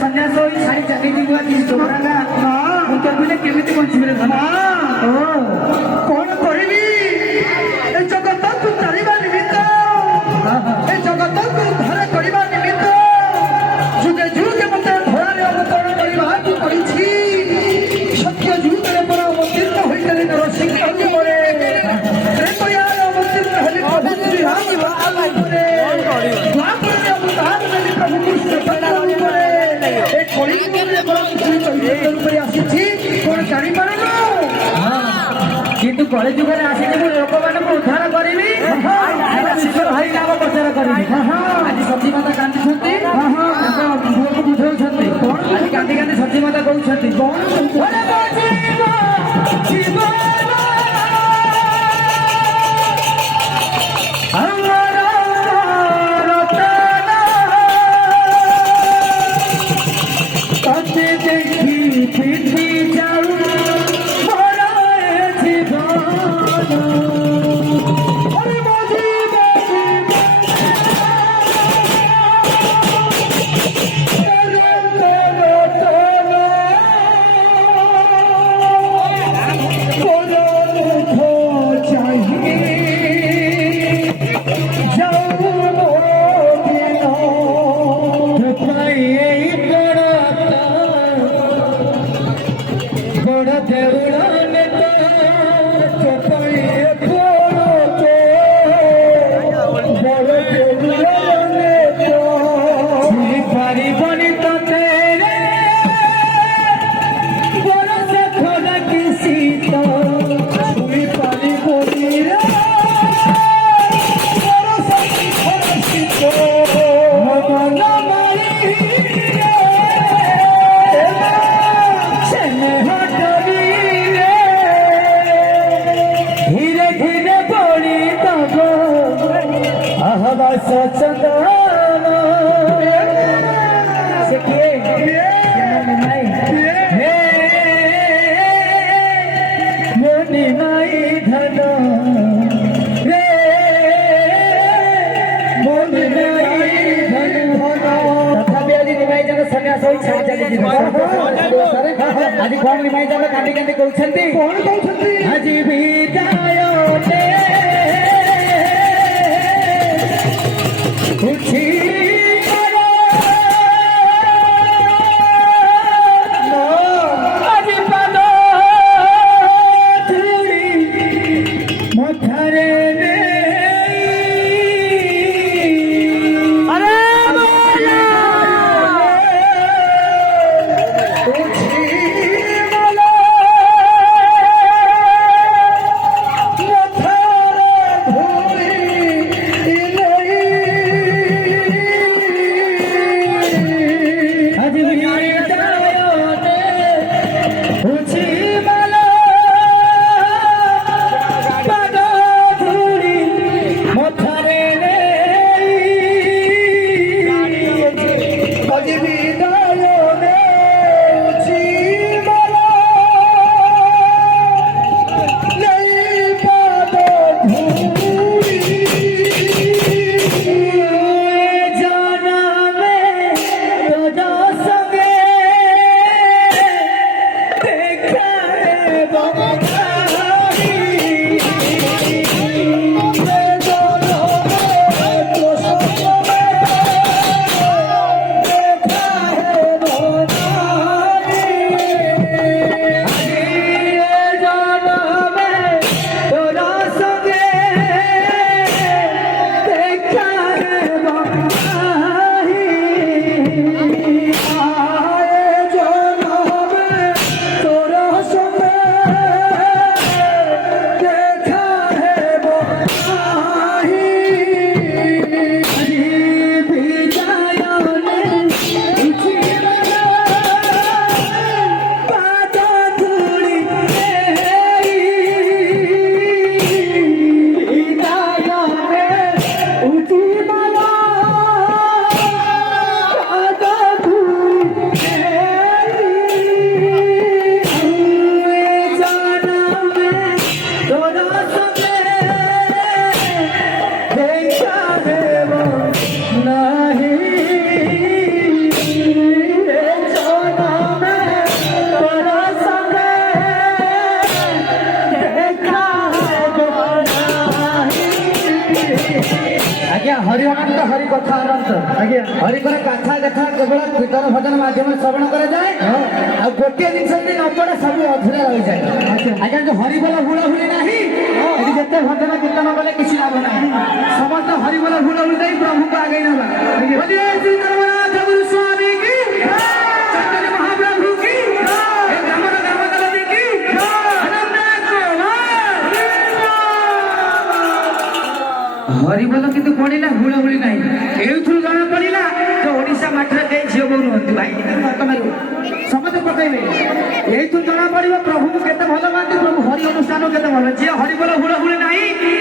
सन्यास शाड़ी चाकरी केमी बंचे धन कौन करी जगत को चलवा निमित्त जगत को उद्धार करने निमित्त जुगे जुगे मत धरार अवतरण करने पड़ी सत्य जुगे पर अवतीर्ण होते नरसिंह रूपे त्रेतयार अवतीर्ण हेले प्रभु श्री राम द्वापर अवतार देले प्रभु कृष्ण रूपे रूपे आसी कौन जापर किंतु कलि जुगे आसी लोक मान उद्धार करी शीघ्र भाई नाम प्रचार करी आज सती माता कांदी बुझाऊँ आज कांदी कांदी सती माता कहते आज कौन निमाई जान कांदी कांदी कहते कौन कहते आज विदाय ଆଜ୍ଞା ହରି ଅନନ୍ତ ହରି କଥା ଅନନ୍ତ ଆଜ୍ଞା ହରିଙ୍କର କଥା ଦେଖା କେବଳ କୀର୍ତ୍ତନ ଭଜନ ମାଧ୍ୟମରେ ଶ୍ରବଣ କରାଯାଏ ଆଉ ଗୋଟିଏ ଜିନିଷ ଯଦି ନ ପଡେ ସବୁ ଅଧୁରା ରହିଯାଏ ଆଜ୍ଞା ଯୋଉ ହରିବୋଲ ହୁଳହୁଳି ନାହିଁ ଏଠି ଯେତେ ଭଜନ କୀର୍ତ୍ତନ କଲେ କିଛି ଲାଭ ନାହିଁ ସମସ୍ତେ ହରିବୋଲ ହୁଳହୁଳି ଦେଇ ପ୍ରଭୁଙ୍କୁ ଆଗେଇ ନେବା ବୋଲିଏ ଶ୍ରୀ ଧର୍ମନାଥ ଗୁରୁ ସ୍ୱାମୀ କି ଚୈତନ୍ୟ ମହାପ୍ରଭୁ କି ଏ ଗ୍ରାମର ଗ୍ରାମଦେବୀ କି ହରିବୋଲ କିନ୍ତୁ ପଡିଲା ହୁଳହୁଳି ନାହିଁ ଏଇଥିରୁ ଜଣା ପଡିଲା ଯେ ଓଡିଶା ମାଟିରେ କେହି ଝିଅ ବୋଉ ନୁହନ୍ତି ଭାଇ ତମେ ସମସ୍ତେ ପକେଇବେ ଏଇଥିରୁ ଜଣା ପଡିବ ପ୍ରଭୁଙ୍କୁ କେତେ ଭଲ ପାଆନ୍ତି ପ୍ରଭୁ ହରି ଅନୁଷ୍ଠାନ କେତେ ଭଲ ଯିଏ ହରିବୋଲ ହୁଳହୁଳି ନାହିଁ